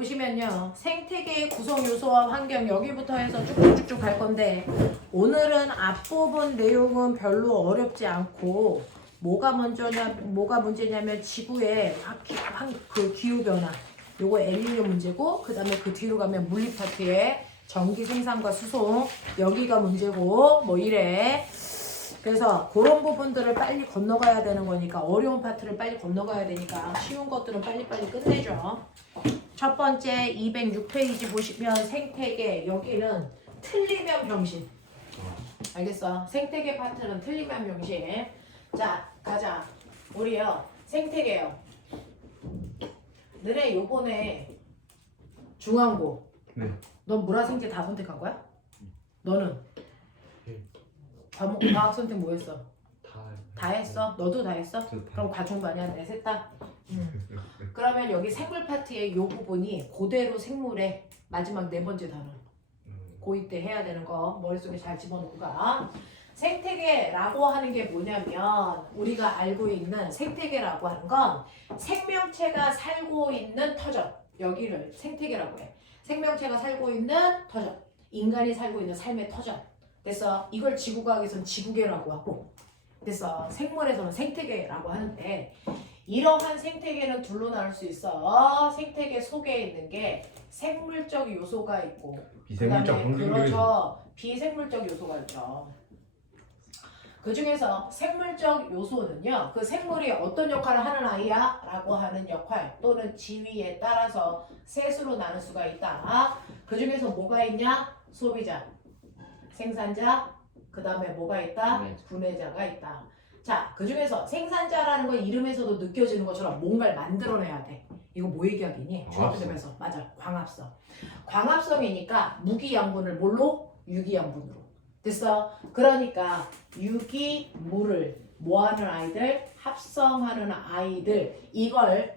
보시면요. 생태계의 구성 요소와 환경 여기부터 해서 쭉쭉쭉 갈 건데 오늘은 앞부분 내용은 별로 어렵지 않고 뭐가 문제냐면 지구의 그 기후 변화 요거 엘니뇨 문제고 그다음에 그 뒤로 가면 물리 파트의 전기 생산과 수송 여기가 문제고 뭐 이래. 그래서 그런 부분들을 빨리 건너가야 되는 거니까 어려운 파트를 빨리 건너가야 되니까 쉬운 것들은 빨리빨리 끝내죠. 첫 번째 206페이지 보시면 생태계 여기는 틀리면 병신. 알겠어? 생태계 파트는 틀리면 병신. 자 가자. 우리요 생태계요. 너네 요번에 중앙고 네. 넌 물화생태 다 선택한 거야? 너는? 네. 과학 선택 뭐 했어? 다 했어? 너도 다 했어? 저도 다. 그럼 과중반이야 내 셋 다? 그러면 여기 생물 파트의 요 부분이 그대로 생물의 마지막 네 번째 단어 고2 때 해야 되는 거 머릿속에 잘 집어넣고 가. 생태계라고 하는 게 뭐냐면 우리가 알고 있는 생태계라고 하는 건 생명체가 살고 있는 터전 여기를 생태계라고 해. 생명체가 살고 있는 터전 인간이 살고 있는 삶의 터전 됐어. 이걸 지구과학에서는 지구계라고 하고 됐어. 생물에서는 생태계라고 하는데 이러한 생태계는 둘로 나눌 수 있어. 생태계 속에 있는 게 생물적 요소가 있고 비생물적 그렇죠. 비생물적 요소가 있죠. 그 중에서 생물적 요소는요. 그 생물이 어떤 역할을 하는 아이야? 라고 하는 역할 또는 지위에 따라서 셋으로 나눌 수가 있다. 그 중에서 뭐가 있냐? 소비자, 생산자, 그 다음에 뭐가 있다? 분해자가 있다. 자, 그 중에서 생산자라는 건 이름에서도 느껴지는 것처럼 뭔가를 만들어내야 돼. 이거 뭐 얘기하겠니? 중학교에서 맞아. 광합성. 광합성이니까 무기양분을 뭘로? 유기양분으로. 됐어? 그러니까 유기물을 뭐하는 아이들? 합성하는 아이들. 이걸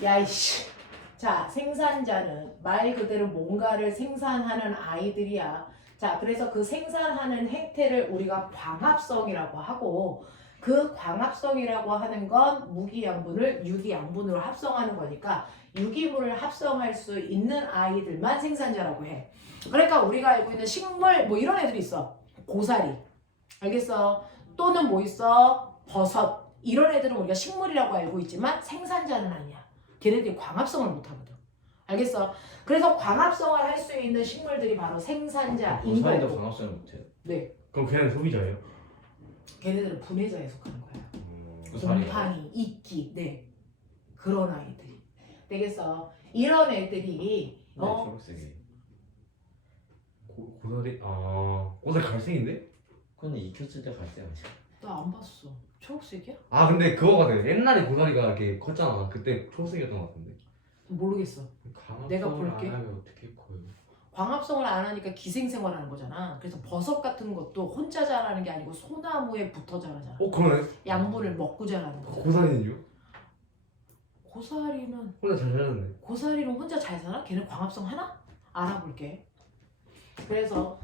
야이씨. 자, 생산자는 말 그대로 뭔가를 생산하는 아이들이야. 자, 그래서 그 생산하는 행태를 우리가 광합성이라고 하고 그 광합성이라고 하는 건 무기양분을 유기양분으로 합성하는 거니까 유기물을 합성할 수 있는 아이들만 생산자라고 해. 그러니까 우리가 알고 있는 식물 뭐 이런 애들이 있어. 고사리. 알겠어? 또는 뭐 있어? 버섯. 이런 애들은 우리가 식물이라고 알고 있지만 생산자는 아니야. 걔네들이 광합성을 못하거든. 알겠어? 그래서 광합성을 할 수 있는 식물들이 바로 생산자인 고사리도 거고. 광합성을 못해요. 네. 그럼 걔는 소비자예요? 걔네들은 분해자에 속하는 거야. 고사리가. 곰팡이, 이끼, 네. 그런 아이들이. 되겠어? 이런 애들이 네, 초록색이. 고사리 고사리 갈색인데? 그건 익혔을 때 갈색 아니야? 나 안 봤어. 초록색이야? 아 근데 그거 같아. 옛날에 고사리가 이렇게 컸잖아. 그때 초록색이었던 것 같은데. 모르겠어. 내가 볼게. 안 하면 어떻게 커요? 광합성을 안 하니까 기생생활하는 거잖아. 그래서 버섯 같은 것도 혼자 자라는 게 아니고 소나무에 붙어 자라잖아. 그러네. 양분을 먹고 자라는 거잖아. 고사리는요? 고사리는 혼자 잘 살았네. 혼자 잘 살아? 걔는 광합성 하나? 알아볼게. 그래서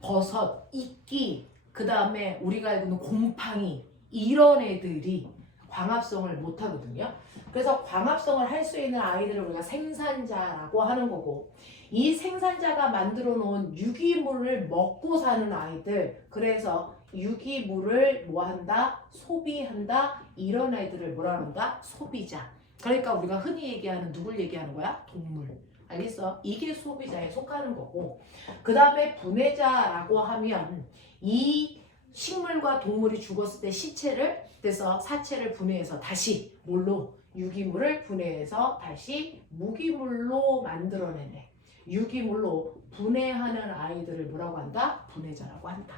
버섯, 이끼, 그 다음에 우리가 알고 있는 곰팡이 이런 애들이 광합성을 못 하거든요. 그래서 광합성을 할 수 있는 아이들을 우리가 생산자라고 하는 거고 이 생산자가 만들어 놓은 유기물을 먹고 사는 아이들 그래서 유기물을 뭐 한다? 소비한다? 이런 아이들을 뭐라 한다? 소비자. 그러니까 우리가 흔히 얘기하는 누굴 얘기하는 거야? 동물. 알겠어? 이게 소비자에 속하는 거고 그 다음에 분해자라고 하면 이 식물과 동물이 죽었을 때 시체를 그래서 사체를 분해해서 다시 뭘로? 유기물을 분해해서 다시 무기물로 만들어내네. 유기물로 분해하는 아이들을 뭐라고 한다? 분해자라고 한다.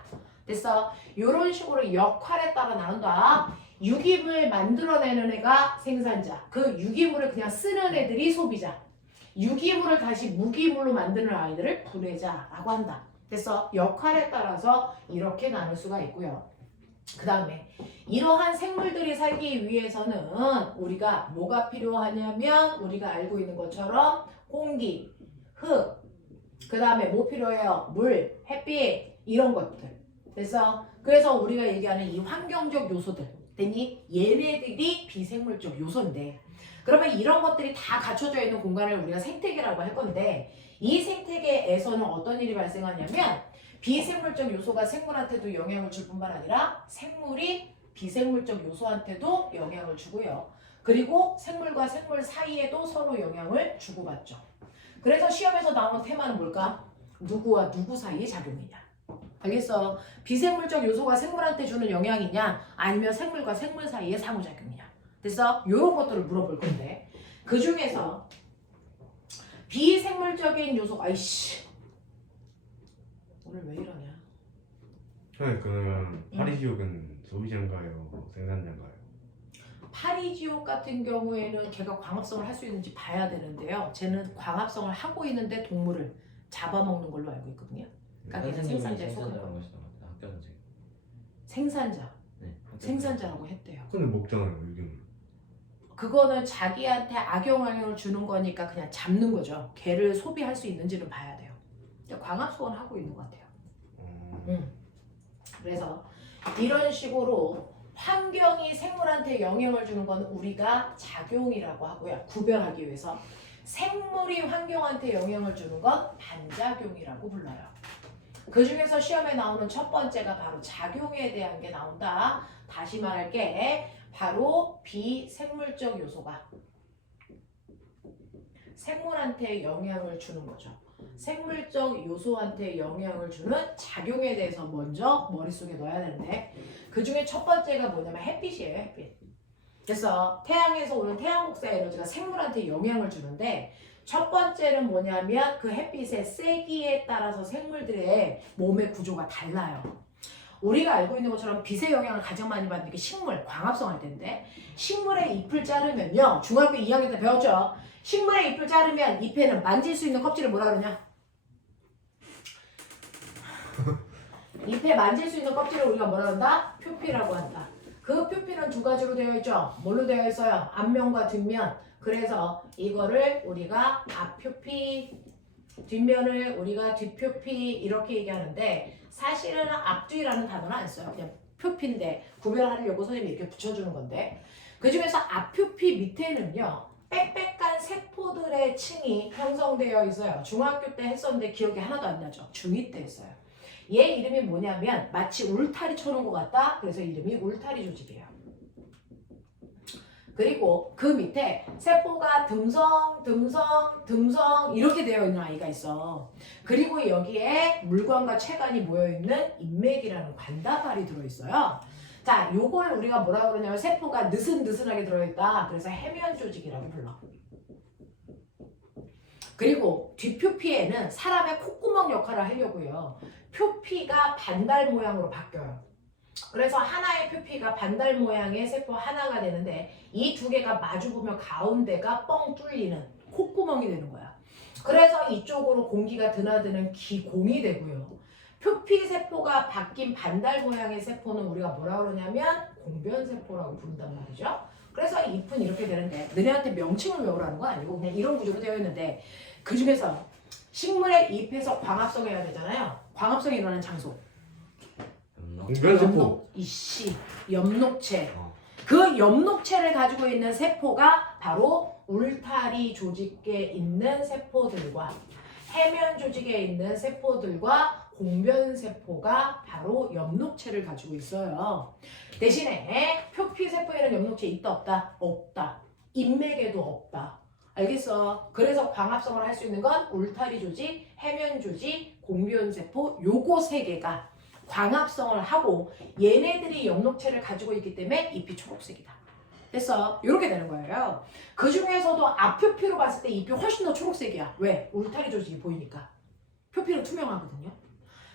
됐어? 이런 식으로 역할에 따라 나눈다. 유기물 만들어내는 애가 생산자. 그 유기물을 그냥 쓰는 애들이 소비자. 유기물을 다시 무기물로 만드는 아이들을 분해자라고 한다. 됐어? 역할에 따라서 이렇게 나눌 수가 있고요. 그 다음에 이러한 생물들이 살기 위해서는 우리가 뭐가 필요하냐면 우리가 알고 있는 것처럼 공기, 흙, 그 다음에 뭐 필요해요? 물, 햇빛 이런 것들. 그래서 우리가 얘기하는 이 환경적 요소들 됐니? 얘네들이 비생물적 요소인데 그러면 이런 것들이 다 갖춰져 있는 공간을 우리가 생태계라고 할 건데 이 생태계에서는 어떤 일이 발생하냐면 비생물적 요소가 생물한테도 영향을 줄 뿐만 아니라 생물이 비생물적 요소한테도 영향을 주고요. 그리고 생물과 생물 사이에도 서로 영향을 주고받죠. 그래서 시험에서 나오는 테마는 뭘까? 누구와 누구 사이의 작용이냐. 알겠어? 비생물적 요소가 생물한테 주는 영향이냐 아니면 생물과 생물 사이의 상호작용이냐. 됐어? 이런 것들을 물어볼 건데 그 중에서 비생물적인 요소 아이씨 오늘 왜 이러냐. 네, 그러면 파리지옥은 소비자인가요? 생산자인가요? 파리지옥 같은 경우에는 걔가 광합성을 할 수 있는지 봐야 되는데요. 쟤는 광합성을 하고 있는데 동물을 잡아먹는 걸로 알고 있거든요. 그러니까 걔는 생산자에 속한 거. 생산자라고 하시던 것 같아요. 학교 선생님. 생산자. 네. 학교 생산자라고 했대요. 근데 먹잖아요, 유기물. 그거는 자기한테 악영향을 주는 거니까 그냥 잡는 거죠. 걔를 소비할 수 있는지는 봐야 돼요. 근데 광합성은 하고 있는 것 같아요. 그래서 이런 식으로 환경이 생물한테 영향을 주는 건 우리가 작용이라고 하고요. 구별하기 위해서 생물이 환경한테 영향을 주는 건 반작용이라고 불러요. 그 중에서 시험에 나오는 첫 번째가 바로 작용에 대한 게 나온다. 다시 말할게. 바로 비생물적 요소가 생물한테 영향을 주는 거죠. 생물적 요소한테 영향을 주는 작용에 대해서 먼저 머릿속에 넣어야 되는데 그 중에 첫 번째가 뭐냐면 햇빛이에요. 햇빛. 그래서 태양에서 오는 태양 복사 에너지가 생물한테 영향을 주는데 첫 번째는 뭐냐면 그 햇빛의 세기에 따라서 생물들의 몸의 구조가 달라요. 우리가 알고 있는 것처럼 빛의 영향을 가장 많이 받는 게 식물, 광합성할 텐데 식물의 잎을 자르면요. 중학교 2학년 때 배웠죠. 식물의 잎을 자르면 잎에는 만질 수 있는 껍질을 뭐라 그러냐? 잎에 만질 수 있는 껍질을 우리가 뭐라 한다? 표피라고 한다. 그 표피는 두 가지로 되어 있죠. 뭘로 되어 있어요? 앞면과 뒷면. 그래서 이거를 우리가 앞표피, 뒷면을 우리가 뒷표피 이렇게 얘기하는데 사실은 앞뒤라는 단어는 안 써요. 그냥 표피인데 구별하려고 선생님이 이렇게 붙여주는 건데 그 중에서 앞표피 밑에는요. 빽빽한 세포들의 층이 형성되어 있어요. 중학교 때 했었는데 기억이 하나도 안 나죠. 중2 때 했어요. 얘 이름이 뭐냐면 마치 울타리 쳐놓은 것 같다. 그래서 이름이 울타리 조직이에요. 그리고 그 밑에 세포가 듬성 이렇게 되어 있는 아이가 있어. 그리고 여기에 물관과 체관이 모여있는 인맥이라는 관다발이 들어있어요. 자, 요걸 우리가 뭐라고 그러냐면 세포가 느슨느슨하게 들어있다. 그래서 해면 조직이라고 불러. 그리고 뒷표피에는 사람의 콧구멍 역할을 하려고요. 표피가 반달 모양으로 바뀌어요. 그래서 하나의 표피가 반달 모양의 세포 하나가 되는데 이 두 개가 마주보면 가운데가 뻥 뚫리는 콧구멍이 되는 거야. 그래서 이쪽으로 공기가 드나드는 기공이 되고요. 표피 세포가 바뀐 반달 모양의 세포는 우리가 뭐라 그러냐면 공변세포라고 부른단 말이죠. 그래서 잎은 이렇게 되는데 너네한테 명칭을 외우라는 건 아니고 그냥 이런 구조로 되어 있는데 그 중에서 식물의 잎에서 광합성해야 되잖아요. 광합성이 일어나는 장소. 공변세포. 이씨 엽록체. 그 엽록체를 가지고 있는 세포가 바로 울타리 조직에 있는 세포들과 해면 조직에 있는 세포들과 공변세포가 바로 엽록체를 가지고 있어요. 대신에 표피세포에는 엽록체 있다 없다? 없다. 인맥에도 없다. 알겠어? 그래서 광합성을 할 수 있는 건 울타리 조직, 해면 조직, 공변세포 요거 세 개가 광합성을 하고 얘네들이 엽록체를 가지고 있기 때문에 잎이 초록색이다. 됐어? 이렇게 되는 거예요. 그 중에서도 앞표피로 봤을 때 잎이 훨씬 더 초록색이야. 왜? 울타리 조직이 보이니까. 표피는 투명하거든요.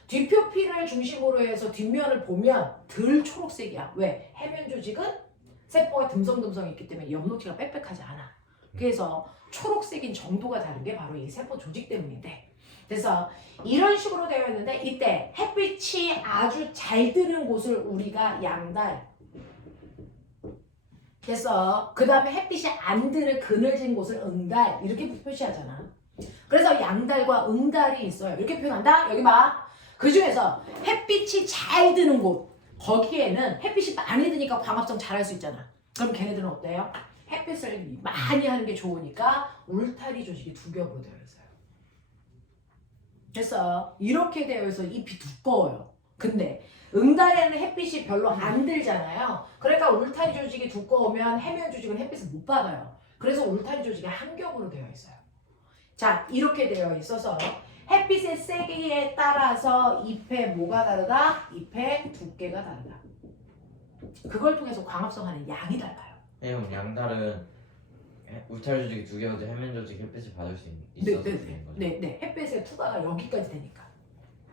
뒷표피를 중심으로 해서 뒷면을 보면 덜 초록색이야. 왜? 해면 조직은 세포가 듬성듬성 있기 때문에 엽록체가 빽빽하지 않아. 그래서 초록색인 정도가 다른 게 바로 이 세포 조직 때문인데 그래서 이런 식으로 되어 있는데 이때 햇빛이 아주 잘 드는 곳을 우리가 양달 됐어. 그 다음에 햇빛이 안 드는 그늘진 곳을 응달 이렇게 표시하잖아. 그래서 양달과 응달이 있어요. 이렇게 표현한다. 여기 봐. 그 중에서 햇빛이 잘 드는 곳 거기에는 햇빛이 많이 드니까 광합성 잘할 수 있잖아. 그럼 걔네들은 어때요? 햇빛을 많이 하는 게 좋으니까 울타리 조직이 두 겹으로 되어 있어요. 됐어. 이렇게 되어 있어 잎이 두꺼워요. 근데 응달에는 햇빛이 별로 안 들잖아요. 그러니까 울타리 조직이 두꺼우면 해면 조직은 햇빛을 못 받아요. 그래서 울타리 조직이 한 겹으로 되어 있어요. 자, 이렇게 되어 있어서 햇빛의 세기에 따라서 잎의 뭐가 다르다? 잎의 두께가 다르다. 그걸 통해서 광합성하는 양이 달라요. 네, 형 양달은 울타리 조직이 두 개여도 해면 조직 햇빛을 받을 수 있어서 되는 거죠. 네. 햇빛의 투과가 여기까지 되니까.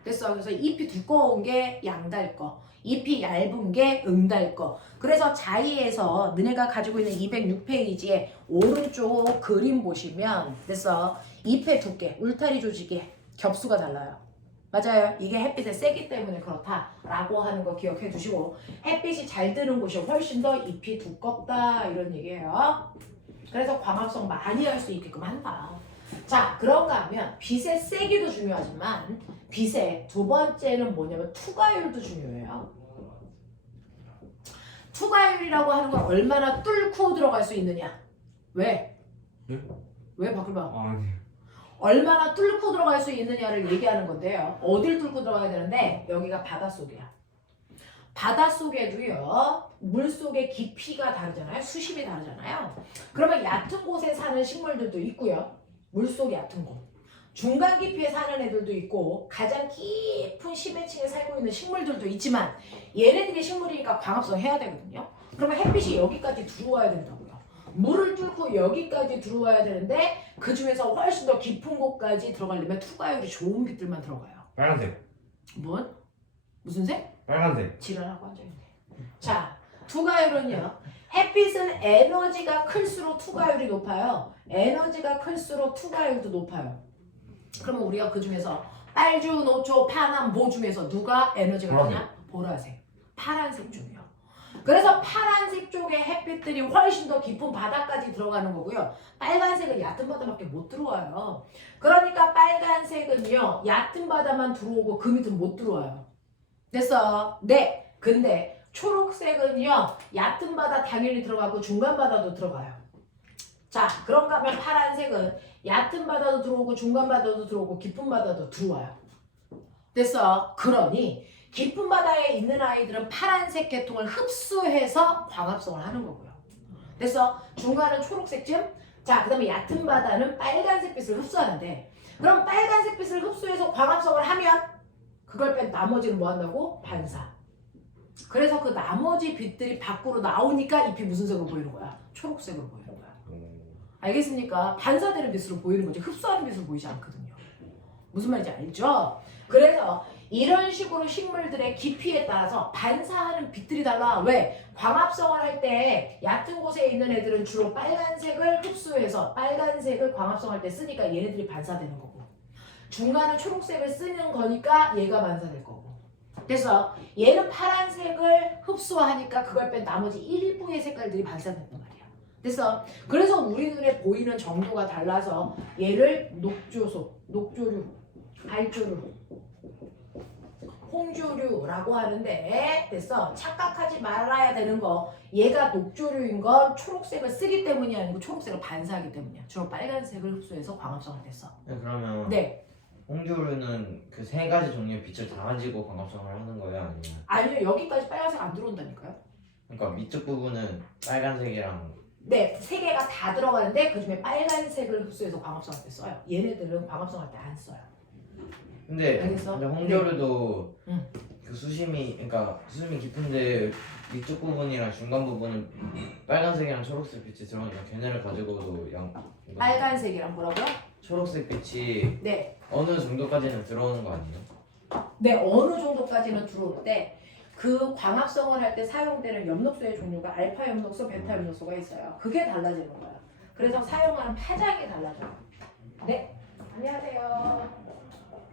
됐어. 그래서 잎이 두꺼운 게 양달 거, 잎이 얇은 게 응달 거. 그래서 자이에서 너네가 가지고 있는 206페이지에 오른쪽 그림 보시면 됐어. 잎의 두께, 울타리 조직의 겹수가 달라요. 맞아요. 이게 햇빛의 세기 때문에 그렇다라고 하는 거 기억해 두시고 햇빛이 잘 드는 곳이 훨씬 더 잎이 두껍다 이런 얘기예요. 그래서 광합성 많이 할 수 있게끔 한다. 자, 그런가 하면 빛의 세기도 중요하지만 빛의 두 번째는 뭐냐면 투과율도 중요해요. 투과율이라고 하는 건 얼마나 뚫고 들어갈 수 있느냐. 왜? 네? 왜 바꿀봐? 아니. 얼마나 뚫고 들어갈 수 있느냐를 얘기하는 건데요. 어딜 뚫고 들어가야 되는데 여기가 바닷속이야. 바닷속에도요. 물속의 깊이가 다르잖아요. 수심이 다르잖아요. 그러면 얕은 곳에 사는 식물들도 있고요. 물속 얕은 곳. 중간 깊이에 사는 애들도 있고 가장 깊은 심해층에 살고 있는 식물들도 있지만 얘네들이 식물이니까 광합성 해야 되거든요. 그러면 햇빛이 여기까지 들어와야 된다고요. 물을 뚫고 여기까지 들어와야 되는데 그 중에서 훨씬 더 깊은 곳까지 들어가려면 투과율이 좋은 빛들만 들어가요. 빨간색. 뭔? 무슨 색? 빨간색. 지랄하고 앉아있네. 자, 투과율은요. 햇빛은 에너지가 클수록 투과율이 높아요. 에너지가 클수록 투과율도 높아요. 그러면 우리가 그 중에서 빨주, 노초, 파남, 모 중에서 누가 에너지가 크냐? 보라색, 파란색 중이요. 그래서 파란색 쪽에 햇빛들이 훨씬 더 깊은 바다까지 들어가는 거고요. 빨간색은 얕은 바다밖에 못 들어와요. 그러니까 빨간색은요. 얕은 바다만 들어오고 그 밑은 못 들어와요. 됐어? 네. 근데 초록색은요. 얕은 바다 당연히 들어가고 중간 바다도 들어가요. 자, 그런가 하면 파란색은 얕은 바다도 들어오고 중간 바다도 들어오고 깊은 바다도 들어와요. 됐어? 그러니 깊은 바다에 있는 아이들은 파란색 계통을 흡수해서 광합성을 하는 거고요. 됐어? 중간은 초록색쯤? 자, 그 다음에 얕은 바다는 빨간색 빛을 흡수하는데 그럼 빨간색 빛을 흡수해서 광합성을 하면 그걸 뺀 나머지는 뭐 한다고? 반사. 그래서 그 나머지 빛들이 밖으로 나오니까 잎이 무슨 색으로 보이는 거야? 초록색으로 보이는 거야. 알겠습니까? 반사되는 빛으로 보이는 거지 흡수하는 빛으로 보이지 않거든요. 무슨 말인지 알죠? 그래서 이런 식으로 식물들의 깊이에 따라서 반사하는 빛들이 달라. 왜? 광합성을 할 때 얕은 곳에 있는 애들은 주로 빨간색을 흡수해서 빨간색을 광합성할 때 쓰니까 얘네들이 반사되는 거고 중간은 초록색을 쓰는 거니까 얘가 반사될 거고 그래서 얘는 파란색을 흡수하니까 그걸 뺀 나머지 일부의 색깔들이 반사된단 말이야. 그래서 우리 눈에 보이는 정도가 달라서 얘를 녹조소, 녹조류, 알조류, 홍조류라고 하는데 됐어. 착각하지 말아야 되는 거 얘가 녹조류인 건 초록색을 쓰기 때문이 아니고 초록색을 반사하기 때문이야. 주로 빨간색을 흡수해서 광합성을 됐어. 네, 그러면 네. 홍조류는 그 세 가지 종류의 빛을 다 가지고 광합성을 하는 거예요? 아니면? 아니요. 여기까지 빨간색 안 들어온다니까요. 그러니까 밑쪽 부분은 빨간색이랑 네. 세 개가 다 들어가는데 그중에 빨간색을 흡수해서 광합성할 때 써요. 얘네들은 광합성할 때 안 써요. 근데 알겠어? 홍조류도 응. 그 수심이 깊은데 위쪽 부분이랑 중간 부분은 빨간색이랑 초록색 빛이 들어오니까 걔네를 가지고도 빨간색이랑 뭐라고요? 초록색 빛이 네. 어느 정도까지는 들어오는 거 아니에요? 네. 어느 정도까지는 들어오는데 그 광합성을 할 때 사용되는 엽록소의 종류가 알파 엽록소, 베타 엽록소가 있어요. 그게 달라지는 거예요. 그래서 사용하는 파장이 달라져요. 네. 안녕하세요.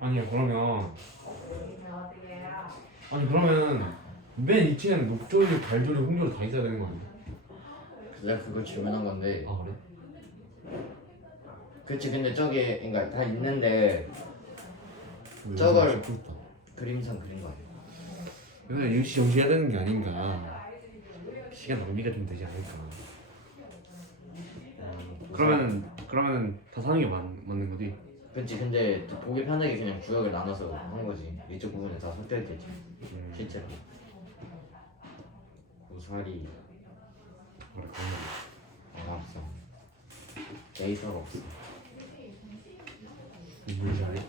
아니요 그러면 어디게요? 그러면 맨 2층에는 녹조류, 달조류, 홍조류 다 있어야 되는 거 아니야? 내가 그걸 질문한 건데 아 그래? 그치 근데 저게 그러니까 다 있는데 저거를 그림상 그린 거 아니에요? 그냥 유시 정시해야 되는 게 아닌가. 시간 낭비가 좀 되지 않을까. 그러면은 다 사는 게 맞는 거지. 그렇지. 근데 보기 편하게 그냥 구역을 나눠서 한 거지. 이쪽 부분에 다 섞여있겠지. 실제로. 고사리, 그래, 광합성, 레이서가 없어. 물 잘해.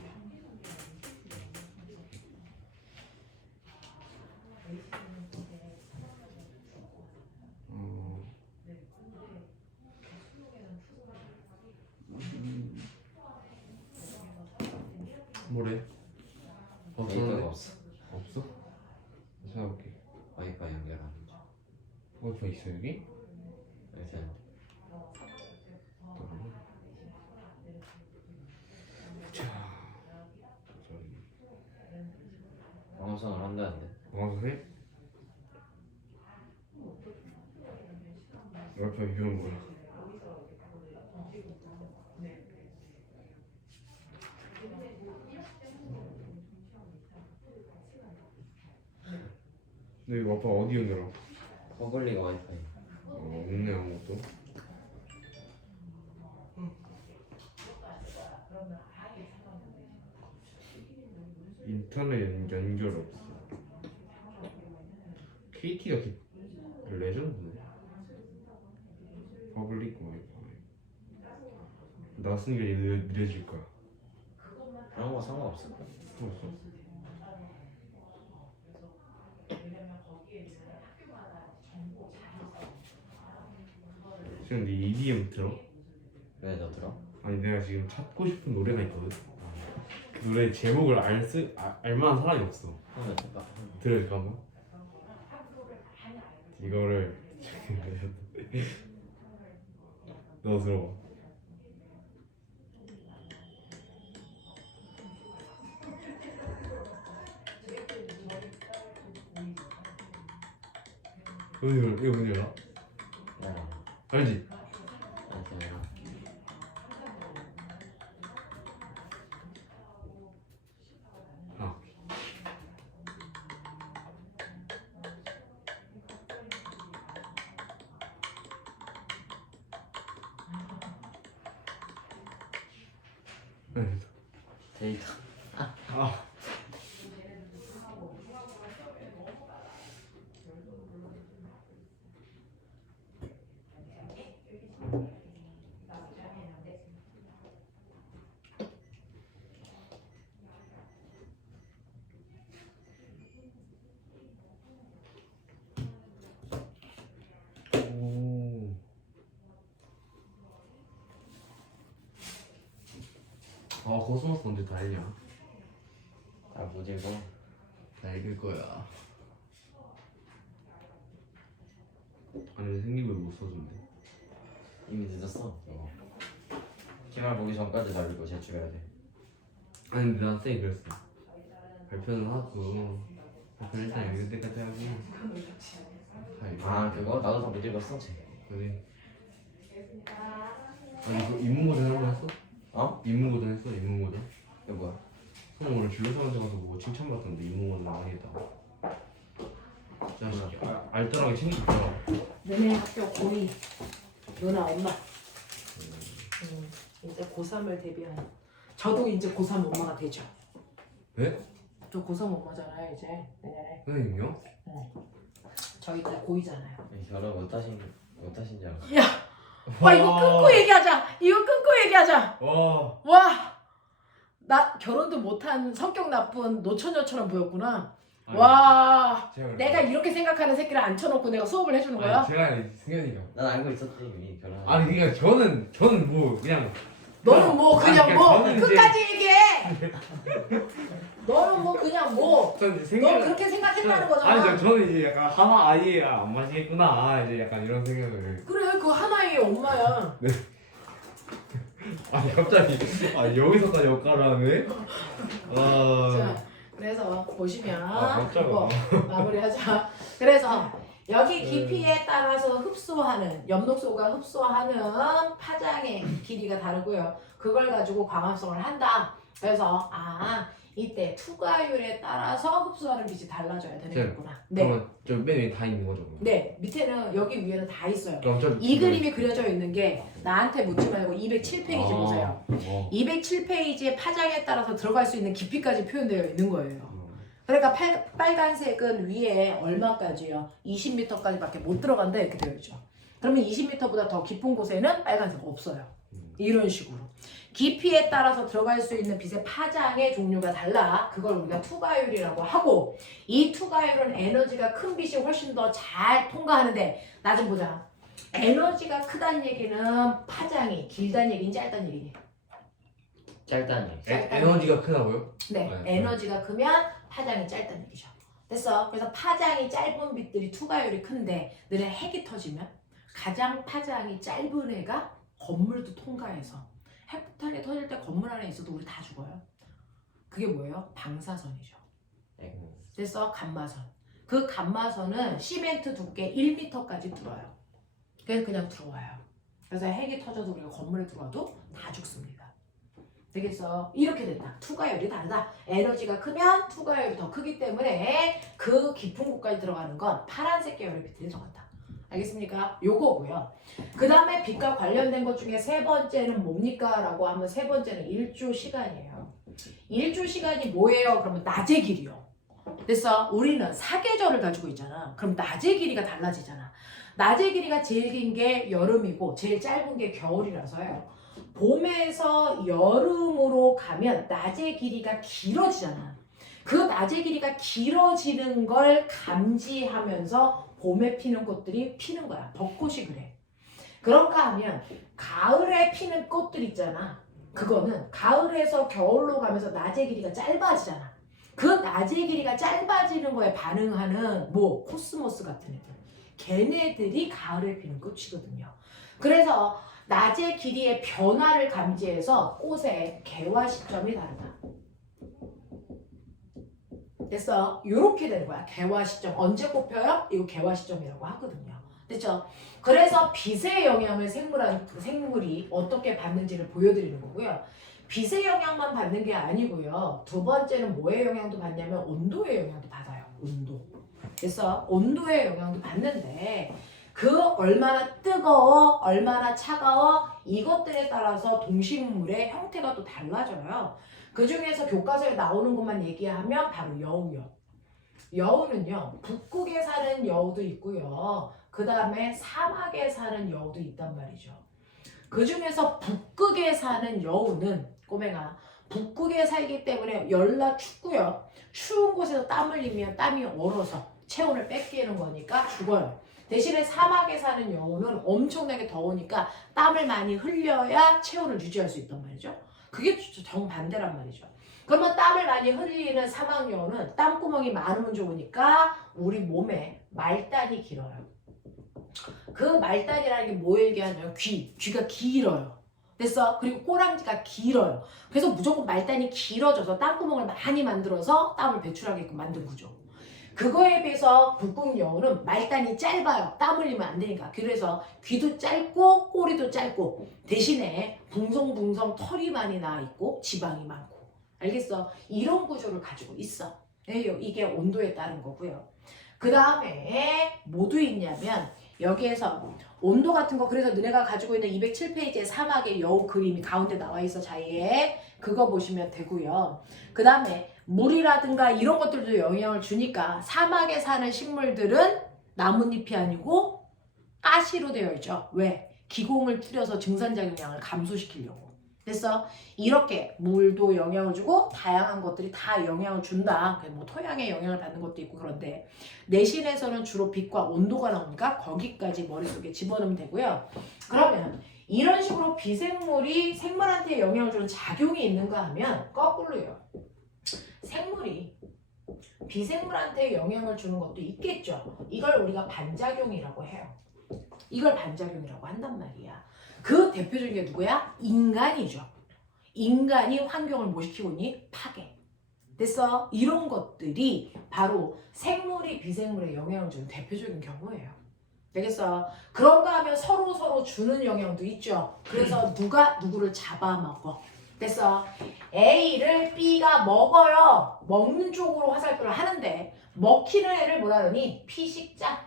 뭐래? 레이서가 없어. 없어? 찾아볼게. 와이파이 연결하는 중. 와이파이 있어 여기? 일단 자, 저기 광합성을 한다는데. 방송해? 와이파이 이건 뭐야? 너 이거 와이파이 어디 연결하? 퍼블릭 와이파이. 없네 아무것도. 인터넷 연결 없어. KT가 레전드네. 퍼블릭 와이파이. 나 쓰는 게 느려질 거야. 그런 거 상관없을 거야. 없어. 지금 네 EDM 들어? 왜 너 들어? 아니 내가 지금 찾고 싶은 노래가 있거든. 그 노래 제목을 알만한 사람이 없어. 한번 해봐. 들어줄까 한번? 이거를 너 들어봐. 이거 뭔지 알아? 알지? 아. 네. 데이터. 아. 오. 아, 코스모스 언제 다 읽냐? 못 읽어. 다 읽을 거야. 아니 생긴 걸 못 써준대. 이미 늦었어. 이거. 기말 보기 전까지 다 읽고 제출해야 돼. 아니 근데 난 쌤이 그랬어. 발표는 하고 발표 일단 읽을 때까지 하고 다 읽어. 아 그거? 나도 다 못 읽었어. 그래. 아니 그 인문고전 한번 했어? 어? 인문고전 했어? 인문고전? 이거 뭐야? 형 오늘 진로사한테 가서 뭐 칭찬받던데 인문고전 많이 했다고. 자식 알뜰하게 챙겼더라. 너네 학교 고2 누나 엄마 이제 고3을 대비하는 저도 이제 고3 엄마가 되죠. 네? 저 고3 엄마잖아요 이제 내년에. 선생님이요? 저희 때 고2잖아요. 결혼 못 하신지 알아. 야! 와 이거 끊고 얘기하자. 이거 끊고 얘기하자. 와. 와! 나 결혼도 못한 성격 나쁜 노처녀처럼 보였구나. 아니, 와! 제가 내가 이렇게 생각하는 새끼를 앉혀놓고 내가 수업을 해주는 거야? 아니, 제가 승현이가. 난 알고 있었지 이미 결혼. 아니 그러니까 저는 뭐 그냥 너는 뭐 그냥 아니, 뭐 저는 이제- 끝까지 얘기해. 너는 뭐 그냥 뭐. 전 이제 너 그렇게 생각했다는 거잖아. 아니 저는 이제 약간 하나 아예 안 마시겠구나 이제 약간 이런 생각을. 그래 그 하나의 엄마야. 아니 갑자기 여기서까지 역할하네. 자, 그래서 보시면 깜짝아. 뭐 마무리하자. 그래서 여기 깊이에 따라서 흡수하는 엽록소가 흡수하는 파장의 길이가 다르고요. 그걸 가지고 광합성을 한다. 그래서 이때 투과율에 따라서 흡수하는 빛이 달라져야 되는구나. 네. 그러면 저맨 위에 다 있는 거죠? 그럼? 네, 밑에는 여기 위에는 다 있어요. 그럼 저 이 그림이 그려져 있는 게 나한테 묻지 말고 207페이지 보세요. 207페이지의 파장에 따라서 들어갈 수 있는 깊이까지 표현되어 있는 거예요. 그러니까 빨간색은 위에 얼마까지요? 20m까지밖에 못 들어간다 이렇게 되어 있죠. 그러면 20m보다 더 깊은 곳에는 빨간색 없어요. 이런 식으로. 깊이에 따라서 들어갈 수 있는 빛의 파장의 종류가 달라. 그걸 우리가 투과율이라고 하고, 이 투과율은 에너지가 큰 빛이 훨씬 더 잘 통과하는데, 나 좀 보자. 에너지가 크다는 얘기는 파장이 길다는 얘기니 짧다는 얘기니? 짧다니. 에너지가 크다고요? 네, 네. 에너지가 크면 파장이 짧다는 얘기죠. 됐어. 그래서 파장이 짧은 빛들이 투과율이 큰데, 너네 핵이 터지면 가장 파장이 짧은 애가 건물도 통과해서 핵폭탄이 터질 때 건물 안에 있어도 우리 다 죽어요. 그게 뭐예요? 방사선이죠. 됐어? 감마선. 그 감마선은 시멘트 두께 1m까지 들어요. 그래서 그냥 들어와요. 그래서 핵이 터져도 우리가 건물에 들어와도 다 죽습니다. 되겠어? 이렇게 된다. 투과율이 다르다. 에너지가 크면 투과율이 더 크기 때문에 그 깊은 곳까지 들어가는 건 파란색 계열의 빛들이 들어간다. 알겠습니까? 요거고요. 그 다음에 빛과 관련된 것 중에 세 번째는 뭡니까? 라고 하면 세 번째는 일조 시간이에요. 일조 시간이 뭐예요? 그러면 낮의 길이요. 됐어? 우리는 사계절을 가지고 있잖아. 그럼 낮의 길이가 달라지잖아. 낮의 길이가 제일 긴 게 여름이고 제일 짧은 게 겨울이라서요. 봄에서 여름으로 가면 낮의 길이가 길어지잖아. 그 낮의 길이가 길어지는 걸 감지하면서 봄에 피는 꽃들이 피는 거야. 벚꽃이 그래. 그런가 하면 가을에 피는 꽃들 있잖아. 그거는 가을에서 겨울로 가면서 낮의 길이가 짧아지잖아. 그 낮의 길이가 짧아지는 거에 반응하는 코스모스 같은 애들. 걔네들이 가을에 피는 꽃이거든요. 그래서 낮의 길이의 변화를 감지해서 꽃의 개화 시점이 다르다. 됐어? 요렇게 되는 거야. 개화 시점. 언제 꽃 펴요? 이거 개화 시점이라고 하거든요. 됐죠? 그래서 빛의 영향을 생물이 어떻게 받는지를 보여드리는 거고요. 빛의 영향만 받는 게 아니고요. 두 번째는 뭐의 영향도 받냐면 온도의 영향도 받아요. 온도. 됐어? 온도의 영향도 받는데 그 얼마나 뜨거워, 얼마나 차가워 이것들에 따라서 동식물의 형태가 또 달라져요. 그 중에서 교과서에 나오는 것만 얘기하면 바로 여우요. 여우는요, 북극에 사는 여우도 있고요. 그 다음에 사막에 사는 여우도 있단 말이죠. 그 중에서 북극에 사는 여우는, 꼬맹아, 북극에 살기 때문에 열나 춥고요. 추운 곳에서 땀 흘리면 땀이 얼어서 체온을 뺏기는 거니까 죽어요. 대신에 사막에 사는 여우는 엄청나게 더우니까 땀을 많이 흘려야 체온을 유지할 수 있단 말이죠. 그게 정반대란 말이죠. 그러면 땀을 많이 흘리는 사막 여우는 땀구멍이 많으면 좋으니까 우리 몸에 말단이 길어요. 그 말단이라는 게 뭐 얘기하냐면 귀가 길어요. 됐어? 그리고 꼬랑지가 길어요. 그래서 무조건 말단이 길어져서 땀구멍을 많이 만들어서 땀을 배출하게끔 만든 구조. 그거에 비해서 북극 여우는 말단이 짧아요. 땀 흘리면 안 되니까. 그래서 귀도 짧고 꼬리도 짧고 대신에 붕성붕성 털이 많이 나 있고 지방이 많고. 알겠어? 이런 구조를 가지고 있어. 이게 온도에 따른 거고요. 그 다음에 뭐도 있냐면 여기에서 온도 같은 거, 그래서 너네가 가지고 있는 207페이지의 사막의 여우 그림이 가운데 나와 있어. 자리에 그거 보시면 되고요. 그 다음에 물이라든가 이런 것들도 영향을 주니까 사막에 사는 식물들은 나뭇잎이 아니고 가시로 되어 있죠. 왜? 기공을 뿌려서 증산작용량을 감소시키려고. 됐어? 이렇게 물도 영향을 주고 다양한 것들이 다 영향을 준다. 토양에 영향을 받는 것도 있고. 그런데 내신에서는 주로 빛과 온도가 나오니까 거기까지 머릿속에 집어넣으면 되고요. 그러면 이런 식으로 비생물이 생물한테 영향을 주는 작용이 있는가 하면 거꾸로요. 생물이 비생물한테 영향을 주는 것도 있겠죠. 이걸 우리가 반작용이라고 해요. 이걸 반작용이라고 한단 말이야. 그 대표적인 게 누구야? 인간이죠. 인간이 환경을 뭐 시키고 있니? 파괴. 됐어? 이런 것들이 바로 생물이 비생물에 영향을 주는 대표적인 경우예요. 되겠어? 그런가 하면 서로 주는 영향도 있죠. 그래서 누가 누구를 잡아먹어. 됐어. A를 B가 먹어요. 먹는 쪽으로 화살표를 하는데 먹히는 애를 뭐라 그러니? 피식자.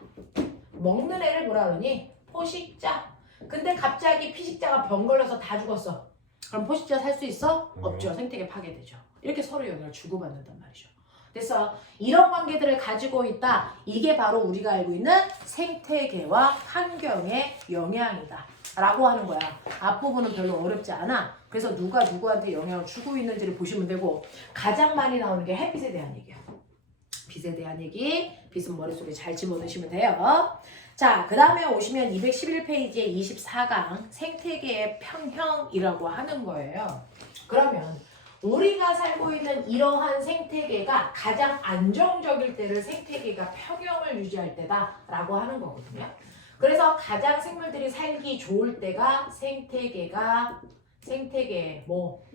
먹는 애를 뭐라 그러니? 포식자. 근데 갑자기 피식자가 병 걸려서 다 죽었어. 그럼 포식자 살 수 있어? 없죠. 생태계 파괴되죠. 이렇게 서로 영향을 주고받는단 말이죠. 그래서 이런 관계들을 가지고 있다. 이게 바로 우리가 알고 있는 생태계와 환경의 영향이다 라고 하는 거야. 앞부분은 별로 어렵지 않아. 그래서 누가 누구한테 영향을 주고 있는지를 보시면 되고, 가장 많이 나오는 게 햇빛에 대한 얘기야. 빛에 대한 얘기, 빛은 머릿속에 잘 집어넣으시면 돼요. 자, 그 다음에 오시면 211페이지에 24강 생태계의 평형이라고 하는 거예요. 그러면 우리가 살고 있는 이러한 생태계가 가장 안정적일 때를 생태계가 평형을 유지할 때다라고 하는 거거든요. 그래서 가장 생물들이 살기 좋을 때가 생태계